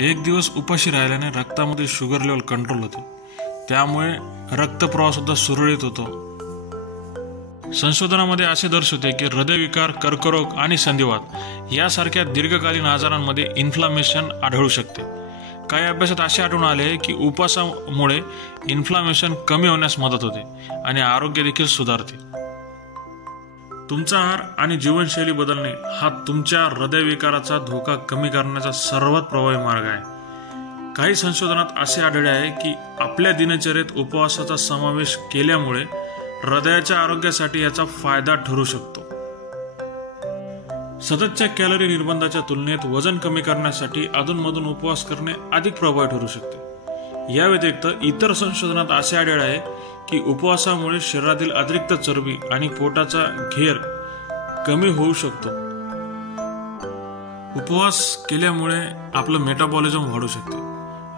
एक दिवस उपाशी राहिल्याने रक्तामध्ये शुगर लेवल कंट्रोल होते, त्यामुळे रक्तप्रवाह सुद्धा सुरळीत होतो. संशोधनामध्ये असे दर्शवते की हृदयविकार, कर्करोग आणि संधिवात यासारख्या दीर्घकालीन आजारांमध्ये इन्फ्लामेशन आढळू शकते. काही अभ्यासात असे आढळून आले की उपवासामुळे इन्फ्लामेशन कमी होण्यास मदत होते आणि आरोग्य देखील सुधारते. तुमचा आहार आणि जीवनशैली बदलणे हा तुमच्या हृदयविकाराचा धोका कमी करण्याचा सर्वात प्रभावी मार्ग आहे. काही संशोधनात असे आढळले आहे की आपल्या दिनचर्येत उपवासाचा समावेश केल्यामुळे हृदयाच्या आरोग्यासाठी याचा फायदा ठरू शकतो. सततच्या कॅलरी निर्बंधाच्या तुलनेत वजन कमी करण्यासाठी अधूनमधून उपवास करणे अधिक प्रभावी ठरू शकते. या व्यतिरिक्त इतर संशोधनात असे आढळले आहे की उपवासामुळे शरीरातील अतिरिक्त चरबी आणि पोटाचा घेर कमी होऊ शकतो. उपवास केल्यामुळे आपलं मेटाबॉलिझम वाढू शकते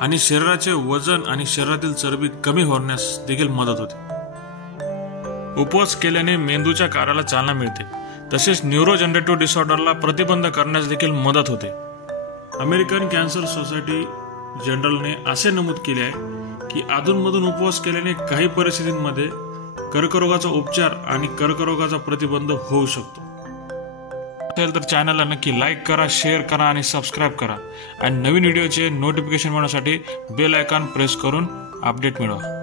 आणि शरीराचे वजन आणि शरीरातील चरबी कमी होण्यास देखील मदत होते. उपवास केल्याने मेंदूच्या कार्याला चालना मिळते, तसेच न्यूरोजनरेटिव्ह डिसऑर्डरला प्रतिबंध करण्यास देखील मदत होते. अमेरिकन कॅन्सर सोसायटी जनरलने असे नमूद केले आहे की अधूनमधून उपवास केल्याने काही परिस्थितींमध्ये कर्करोगाचा उपचार आणि कर्करोगाचा प्रतिबंध होऊ शकतो. तर चॅनलला नक्की लाईक करा, शेअर करा आणि सबस्क्राईब करा आणि नवीन व्हिडिओचे नोटिफिकेशन मिळवण्यासाठी बेल आयकॉन प्रेस करून अपडेट मिळवा.